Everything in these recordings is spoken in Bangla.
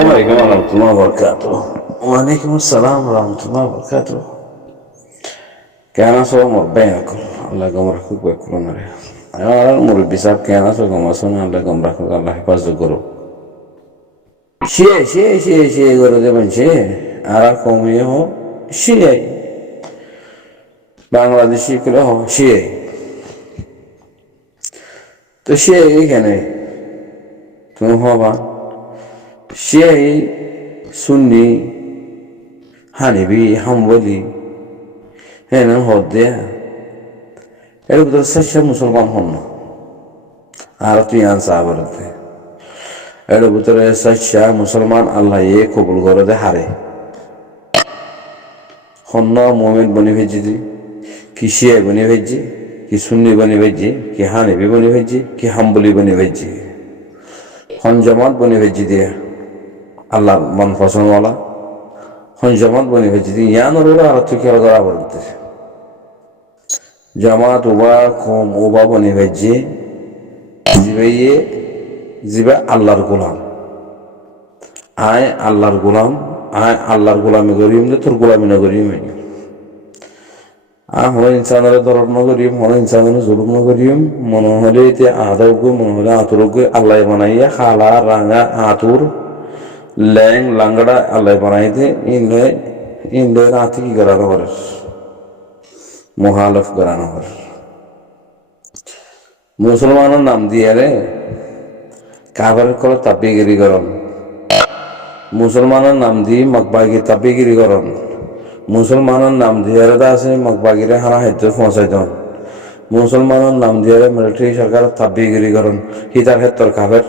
السلام عليكم ورحمة الله وبركاته. وعليكم السلام ورحمة الله وبركاته. كان صوم بينكم الله يقمركم ويكون مريح. أنا المربي ساب كان صوم أصلا الله يقمركم الله يحفظ قرو. شيء قرو ده من شيء. أراكم يهو شيء. বাংলাদেশি গুলো শিয়ে তো শিয়ে এখানে তুমি হবা শিয়ে সুন্নি হানিবি হাম্বলি হ্যাঁ হদ দেয়া এর ভিতরে শেষ মুসলমান হন না আর তুই আনসা বলতে এর ভিতরে শেষ মুসলমান আল্লাহ এ কবুল করে দে হারে হন্ন মোমেন্ট বনি ভেজি দি কি শিয়ে বনি ভেজি কি সুন্নি বনি ভেজি কি হানিবি বনি ভেজি কি হাম্বলি বনি ভেজি হন জামাত বনি ভেজি দিয়ে আল্লাহ মন পছন্দওয়ালা হন জামাত বনি ভেজি দিয়ে ইয়ান ওরা আর তুই খেলা করা বলতে জামাত উবা কম উবা বনি ভেজি জিবাইয়ে জিবা আল্লাহর গোলাম আয় আল্লাহর গোলামি করিম যে তোর গোলামি না করিম হলো ইনসানের দরদ ন করিম হলো ইনসানের জুলুম ন করিম মনে হলে এতে আদৌগ মনে হলে আতুরগ আল্লাহ বানাইয়া খালা রাঙা আতুর ল্যাং লাঙ্গড়া আল্লাহ বানাইতে ইনলে রাতে কি করানো করে মোহালফ করানো করে মুসলমানের নাম দিয়ে রে কাফের করে তাপিগিরি করন মুসলমানের নাম দিয়ে মকবাগি তাপিগিরি করন মুসলমানের নাম দিয়ে আছে মকবাগিরে হানা হেতু পৌঁছাই দেন মুসলমানের নাম দিয়ে মিলিটারি সরকার তাপিগিরি করন হিতার ক্ষেত্র কাফের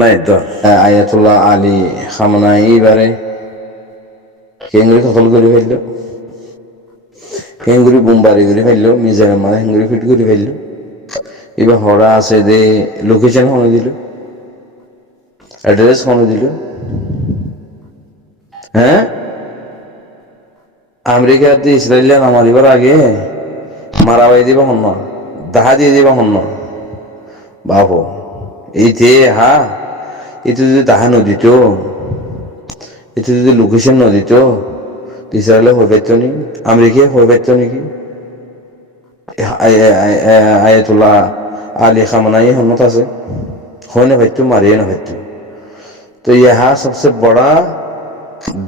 নাই দর আয়াতুল্লাহ আলী খামনাই এইবারে কেঙ্গুরি কতল করে ফেলল হেঙ্গুরি বোমবারি করে ফেলল মিজাইল মানে হেঙ্গুরি ফিট করে ফেলল এবার হরা আছে যে লোকেশন হনে দিল অ্যাড্রেস হনে দিল হ্যাঁ আমেরিকার দিয়ে ইসরায়েলিয়া নামারিবার আগে মারাবাই দিবা হন না দাহা দিয়ে দিবা হন না বাবু এইতে এতে যদি দাহা নদীত এতে যদি লোকেশন নদীত ইসরায়েলে হয়ে পাইত নি আমেরিকায় হয়ে পাইত নাকি আয়াতুল্লাহ আলী খামনাই হন্নত আছে হয় না পাইতো মারিয়ে না পাইতো তো ইহা সবসে বড়া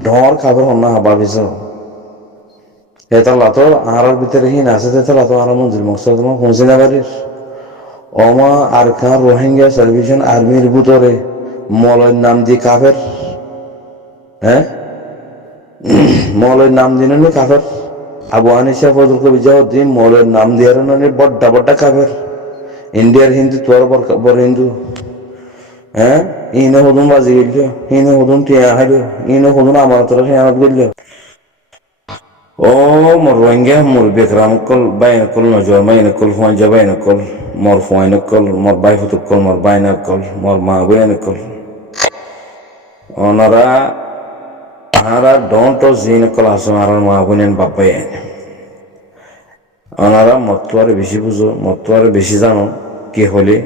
ঢর খাবার হন্না হাবা বিছ এতালা তো আর ভিতরে হিন আছে তেতালা তো আর মঞ্জুর মকসদ তোমার পৌঁছে না পারিস অমা আর খান রোহিঙ্গা সার্ভিশন আর্মির ভিতরে মলয়ের নাম দিয়ে কাফের হ্যাঁ মৌলের নাম দিন কাফের আবু হানিফা ফজল কবি জাউদ্দিন মৌলের নাম দিয়ে বড্ডা বড্ডা কাফের ইন্ডিয়ার হিন্দু তোর বড় হিন্দু হ্যাঁ ইনে হদুন বাজি গেল ইনে হদুন টিয়া হাইল ইনে হদুন আমার তোরা খেয়ানত করল ও মোর রোহিঙ্গা মোর বেকরাম কল বাইন কল নজর মাইন কল ফুয়াঞ্জা বাইন কল মোর ফুয়াইন কল মোর বাই ফুতুক কল মোর বাইনা কল মোর মা বইন কল ওনারা আহারা ডন্ট জিন কল আসো আর মা বইনেন বাপাই ওনারা মতোয়ারে বেশি বুঝো মতোয়ারে বেশি জানো কি হলে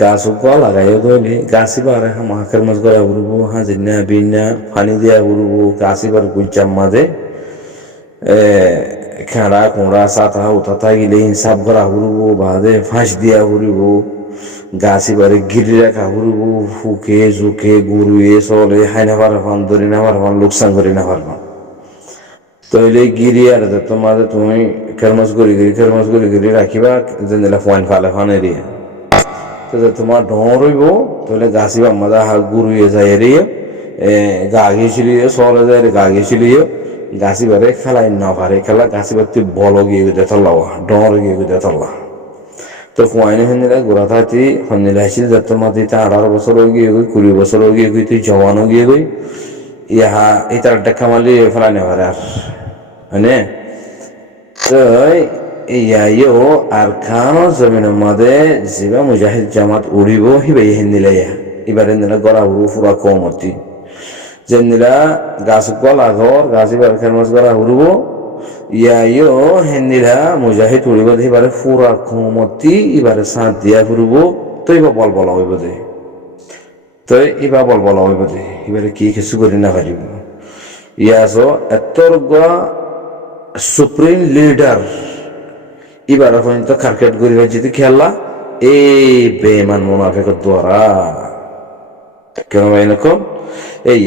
গাছ লাগাইও ধরলে গাছই বারে মাকের মাছ গড়া উড়বো হাজিনা বিনা পানি দিয়া উড়বো গাছই বার গুঞ্চাম মাঝে খেড়া কোঁড়া সাতা উঠাতা গিলে হিসাব করা উড়বো বাদে ফাঁস দিয়া উড়ব গাছই বারে গিরি রাখা উড়বো ফুকে জুকে গুরুয়ে চলে হাই না পারবান ধরে না পারবান লোকসান করে না পারবান তইলে গিরি আর তোমার তুমি খেরমাস গড়ি রাখিবা যেন পয়েন্ট ফালে ফানে দিয়ে তোমার ডর হইব তাহলে গাছি বা মাদা গুরুয়ে যায় রে গা ঘেছিল সরে যায় গা ঘেছিল গাছি বারে খেলাই না পারে খেলা গাছি বার তুই বল গিয়ে গুদে থাল্লাও ডর গিয়ে গুদে থাল্লা তো ফুয়াইনে হন্দিলা গোড়া থাকি হন্দিলা আসছিল যত মাতিতে 18 বছর হয়ে গিয়ে গই 20 বছর হয়ে গিয়ে গই তুই জওয়ান হয়ে গিয়ে গই ইহা এই তার টাকা মারলি ফেলাই না পারে আর মানে তো ইয়াইও আর খানো জমিনের মাঝে জিবা মুজাহিদ জামাত উড়িব হিবাই হেন্দিলাইয়া এবার হেন্দিলা গড়া উড়ু ফুরা কমতি যেন্দিলা গাছ কল আগর গাছ এবার খেরমাস গড়া উড়ব ইয়াইও হেন্দিলা মুজাহিদ উড়িব এবারে ফুরা কমতি এবারে সাঁত দিয়া ফুরব তো এবার বল বলা হইব দে তো এবার বলা হইব যে এবারে কি কিছু করি না পারিব ইয়াস এতর সুপ্রিম লিডার এবার পর্যন্ত ক্রিকেট গরিব যদি খেলা এই বেমান মুনাফিকের দ্বারা কেন ভাই এরকম এই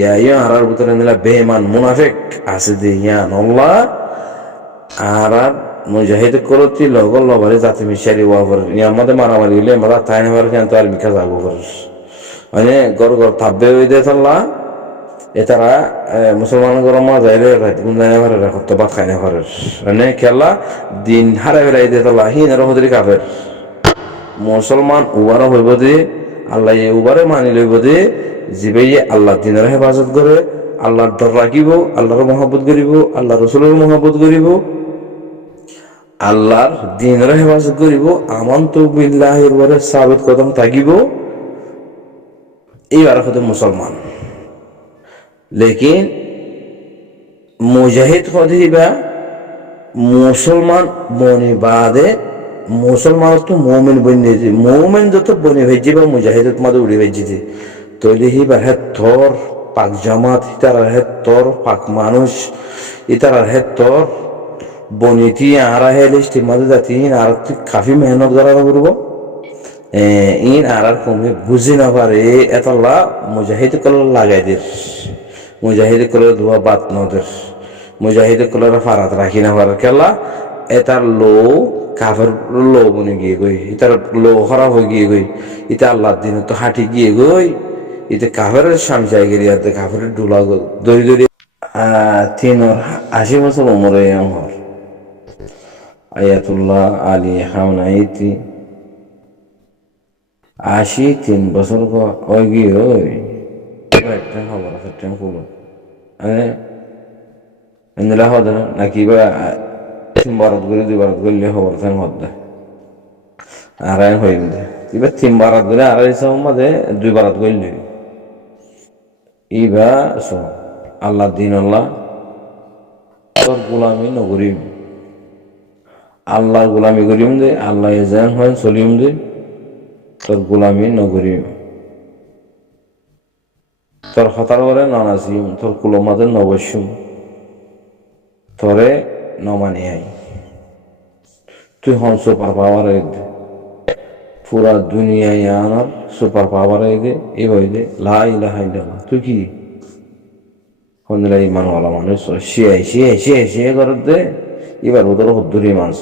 আর ভিতরে নিলা বেমান মুনাফিক আছে যে ইয়ানল্লাহ আর মুজাহিদ করতি লগল লবারে জাতি মিশারি ওয়াবর ইয়ামাদে মারামারি হইলে আমরা তাই নেবার কিন্তু আর মিকা যাবো করিস মানে গড় থাকবে ওই দিয়ে তাল্লা এতারা মুসলমান গরমা যাইলে গুন্দানে ভারে রাখত বা খাইনে ভারে মানে খেলা দিন হারে ফেলাই দিয়ে তাল্লা হিন আর হদরি কাফের মুসলমান উবারও হইব যে আল্লাহ উবারে মানি লইব যে জিবে আল্লাহ দিনের হেফাজত করে আল্লাহর ডর রাখিব আল্লাহর মহাব্বত করিব আল্লাহ রসুলের মহাব্বত করিব আল্লাহর দিনের হেফাজত করিব আমান্ত বিল্লাহির উপরে সাবিত কদম থাকিব এইবার হতে মুসলমান লেকিন মুজাহিদ হদিবা মুসলমান মনে বাদে মুসলমান তো মোমেন বনে মোমেন যত বনে ভেজি বা মুজাহিদত মাদে উড়ে ভেজিছে তৈলে হিবা হে থর পাক জামাত ইতারা হে তোর পাক মানুষ ইতারা হে তোর বনিতি আরা হে লিস্ট মাদে যাতি আর কাফি মেহনত করা করব ইন আর কমে বুঝি না পারে এতলা মুজাহিদ কল লাগাই দের মুজাহিদ কল ধোয়া বাত নদের মুজাহিদ কলর ফারাত রাখি না পারে কেলা এটার লো কাফের লো বনে গিয়ে গই ইতার লো খারাপ হয়ে গিয়ে গই ইতা আল্লাহর দিন তো হাঁটি গিয়ে গই ইতে কাফের সামসায় গেরিয়াতে কাফের ডুলা দড়ি দড়ি 380 বছর উমরে আমার আয়াতুল্লাহ আলী হামনাইতি 83 বছর ওই গিয়ে ওই একটা খবর আছে টাইম কুলো এনলা হদে নাকি বা বারাত করে 2 বারাত করলে খবর থাম হদে আর আইন হইন্দে ইবা 3 বারাত করে আর ইসা মধ্যে 2 বারাত করলে ইবা সো আল্লাহ দিন আল্লাহ তোর গোলামি নগরিম আল্লাহর গোলামি করিম দে আল্লাহ এজান হয় চলিম দে তোর গোলামি নগরিম তোর হতার করে নানাজিম তোর কুলমাদের নবস্যম তোরে নমানি আই তুই হন সুপার পাওয়ার দে পুরা দুনিয়ায় আনার সুপার পাওয়ার দে এই দে লা ইলাহা ইল্লাল্লাহ তুই কি হন্দিলা ইমানওয়ালা মানুষ শিয়ে করে দে এবার ওদের হদ্দুরি মানুষ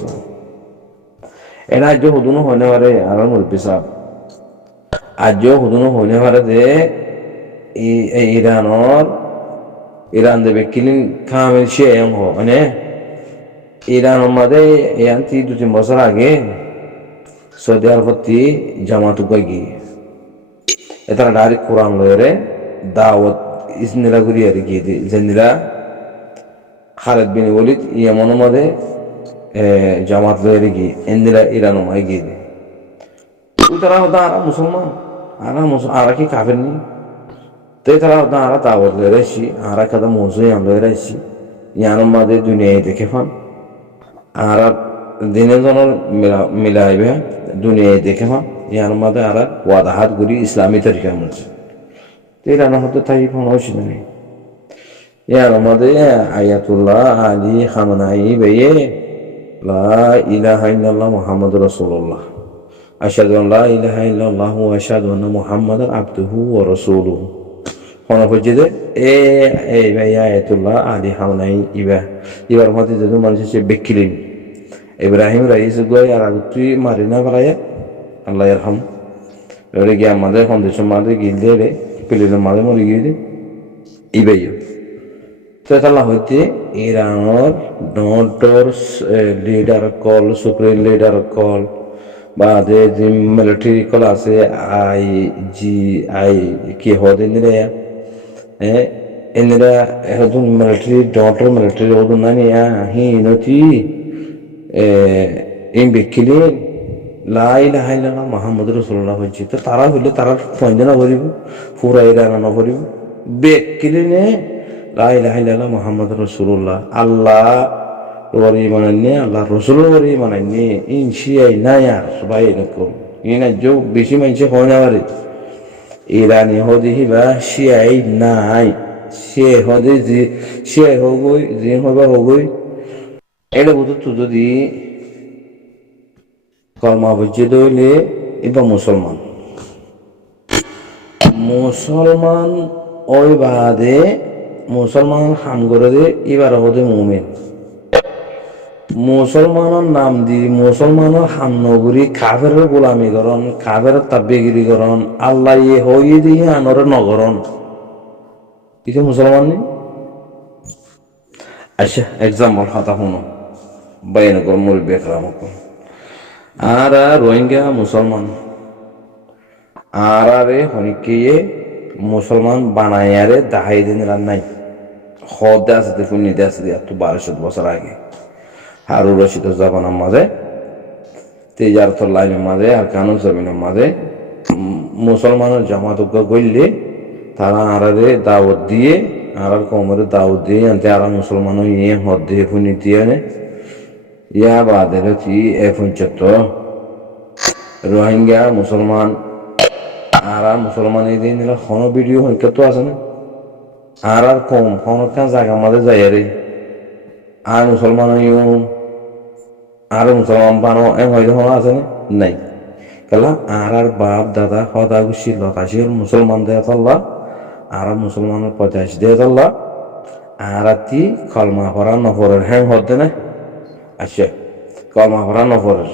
এটা আজ হুদুনো হইনে পারে আর মুরব্বী সাহেব আজ হুদুনো হইনে পারে যে ইরান দেবে কিলিন খামের সে মানে ইরানের মধ্যে ইয়ান্তি 2-3 বছর আগে সৌদি আরবতি জামাত গিয়ে এটা ডাইরেক্ট কোরআন লয়ে দাওয়াত ইসনিলা ঘুরি আর গিয়ে দি জেনিলা খালেদ বিন ওয়ালিদ ইয়ামনের মধ্যে জামাত লয়ে গিয়ে এন্দিলা ইরানের মধ্যে গিয়ে দি তারা হতা আর মুসলমান আর কি কাফের নি তো তারা হতা আর দাওয়াত লয়ে রাখছি আর কাদা মৌজুয়ান লয়ে রাখছি ইয়ানের মধ্যে দুনিয়ায় দেখে ফান আর দিনের জনের মিলাইবে দুনিয়ায় দেখে ফান ইয়ার মধ্যে আর ওয়াদাহাত করি ইসলামী তরিকার মধ্যে তো ইরান হতে থাকি ফোন হয়েছিল না ইয়ার মধ্যে আয়াতুল্লাহ আলী খামনাই বেয়ে লা ইলাহা ইল্লাল্লাহ মুহাম্মাদুর রাসূলুল্লাহ আশহাদু আন লা ইলাহা ইল্লাল্লাহ ওয়া আশহাদু আন্না মুহাম্মাদান আবদুহু ওয়া রাসূলুহু কোন হচ্ছে এই ভাই আয়াতুল্লাহ আলী খামনাই এবার মধ্যে যদি মানুষ সে বেকিলিন ইব্রাহিম রাইস গয় আর তুই মারিনা ফেলায় আল্লাহ ইয়ারহাম এবারে গিয়ে আমাদের সন্দেশের মাঝে গিয়ে রে প্লেনের মাঝে মরে গিয়ে ইবাই তো তাহলে হইতে ইরানের Notre leader call supreme leader call বা যে মিলিটারি কল আছে IGI কি হদিন রে এনরা এখন মিলিটারি ডটর মিলিটারি ওদন না নিয়া হি নতি এই বেকিলে লা ইলাহা ইল্লাল্লাহ মুহাম্মাদুর রাসূলুল্লাহ হইছে তো তারা হইলে তারা পঞ্জনা করিব পুরা ইরান না করিব বেকিলে নে লা ইলাহা ইল্লাল্লাহ মুহাম্মাদুর রাসূলুল্লাহ আল্লাহ ওরি মানান্নে আল্লাহ রাসূল ওরি মানান্নে ইনশিয়াই না ইয়ার ভাই এরকম ইনা যে বেশি মানুষ হয় না পারে ইরানি হদি হিবা শিয়াই নাই সে হদে যে সে হগই যে হবা হগই এটা বুঝো তো যদি কলমা বজ্জিত হইলে এবার মুসলমান মুসলমান ওই বাদে মুসলমান হাম করে দে এবার হদে মুমিন মুসলমানের নাম দি মুসলমানের হাম নগরী কাফের গোলামি করন কাফের তাব্বেগিরি করন আল্লাহ হইয়ে দিয়ে আনরে নগরন কিছু মুসলমান নেই। আচ্ছা এক্সাম্পল কথা শুনো বাইনগর মূল বেকরামক আর রোহিঙ্গা মুসলমান আরে হনিকে মুসলমান বানায়ারে দাহাই দিন নাই হদে আছে দেখুন নিদে আছে দিয়া তো 1200 বছর আগে হারুন রশিদ জাপানের মাঝে তেজারতর লাইনের মাঝে আর কানুন জমিনের মাঝে মুসলমানের জামাত গইলে তারা আরারে দাওয়াত দিয়ে আর কমরে দাওয়াত দিয়ে আনতে আর মুসলমান ইয়ে হদ দিয়ে শুনি দিয়ে ইয়া বাদের হচ্ছি পঞ্চাত্ত রোহিঙ্গা মুসলমান আর মুসলমান এই দিন হন ভিডিও সংখ্যা তো আছে না আর কম হনকান জায়গা মাঝে যাই রে আর মুসলমান আর মুসলমান বানো এম হয়তো হন আছে না নাই কেলা আর বাপ দাদা হদা গুছি লতাশির মুসলমান দেয় আল্লাহ আর মুসলমানের পঁচাশ দিয়ে আল্লাহ আর তি কলমা ভরা নফরের হ্যাং হতে না আচ্ছা কলমা ভরা নফরের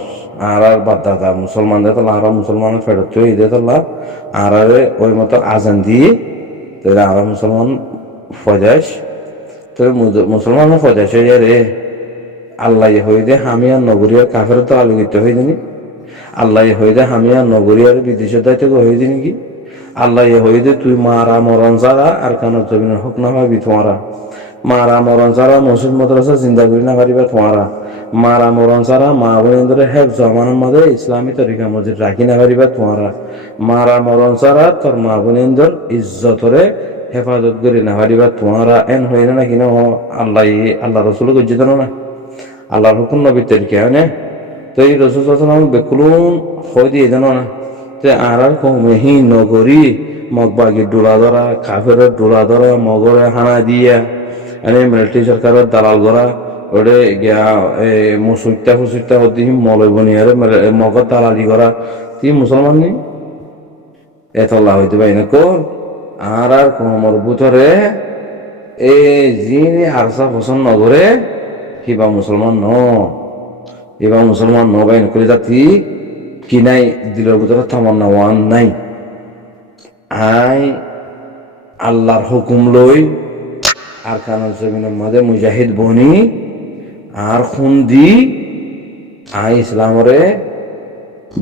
আর বাপ দাদা মুসলমান দেয় আল্লাহ আর মুসলমানের ফেরত চলে দিয়ে আল্লাহ আর ওই মতো আজান দিয়ে তাহলে আর মুসলমান ফজাইশ তোর মুসলমান ফজাইশ হয়ে রে আল্লাহ হয়ে দে হামিয়া নগরীয় কাফের তো আলোকিত হয়ে যানি আল্লাহ হয়ে দে হামিয়া নগরীয় বিদেশের দায়িত্ব হয়ে দিনি কি আল্লাহ হয়ে দে তুই মারা মরণ যারা আর কানো জমিনের হোক না ভাবি তোমারা মারা মরণ যারা মসজিদ মাদ্রাসা জিন্দা করি না পারিবা তোমারা মারা মরণ যারা মা বোনেদের হেফ জমানের মাঝে ইসলামী তরিকা মসজিদ রাখি না পারিবা তোমারা মারা মরণ যারা তোর মা বোনেদের ইজ্জতরে হেফাজত করি না পারিবা তোমারা এন হয়ে না কিনা আল্লাহ রসুল গজ্জিত না আল্লাহর হুকুম নবীর তরিকা হয় না তো এই রসুল বেকুলুন হয়ে দিয়ে জানো না তো আর কমেহি নগরী মগবাগি ডোলা ধরা কাফের ডোলা ধরা মগরে হানা দিয়া এনে মিলিটারি সরকারের দালাল ধরা ওরে গিয়া মুসুইতা ফুসুইতা হতে মলয় বনিয়ারে মগর দালালি করা তুই মুসলমান নেই এতলা হইতে পারি না কর আর কোমর বুতরে এ যিনি আরসা পছন্দ নগরে হিবা মুসলমান ন হিবা মুসলমান ন বাইন করে জাতি কি নাই দিলের ভিতরে তামান্না ওয়ান নাই আই আল্লাহর হুকুম লই আর কানের জমিনের মাঝে মুজাহিদ বনি আর খুন দি আই ইসলামরে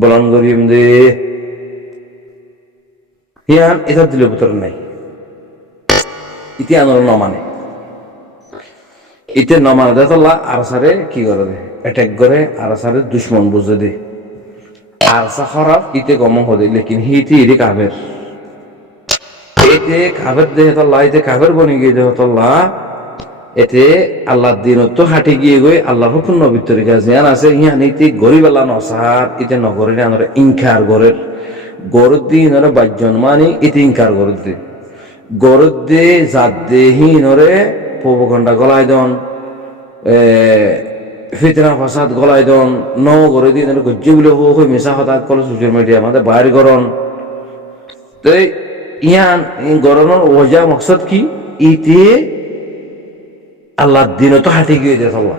বলন করিম দে হিয়ান এটা দিলের ভিতরে নাই ইতি আনর নমানে ইতে নমানে দেখাল্লা আর সারে কি করে দে অ্যাটাক করে আর সারে দুশ্মন বুঝে দে আরসা খারাপ ইতে গম হদে লেকিন হিতি ইরি কাফের এতে কাফের দেহতল্লাহ এতে কাফের বনি গিয়ে দেহতল্লাহ এতে আল্লাহর দিন তো হাঁটে গিয়ে গই আল্লাহর হুকুম নবীর তরিকা জ্ঞান আছে ইয়া নীতি গরিব আল্লাহ নসার ইতে নগরে আনরে ইনকার গরের গরুদ দিন ওরা বাজ্যন মানি ইতে ইনকার গরুদ দি গরুদ দে জাত দে হিনরে প্রবকণ্ডা গলায় দন ফিতনা ফাসাদ গলায় দন ন করে দিন গজ্জি বলে হই মিশা হঠাৎ করে সোশ্যাল মিডিয়া আমাদের বাইর করন তো ইয়ান গরনের ওজা মকসদ কি ইতে আল্লাহর দিন তো হাঁটে গিয়ে দেয় আল্লাহ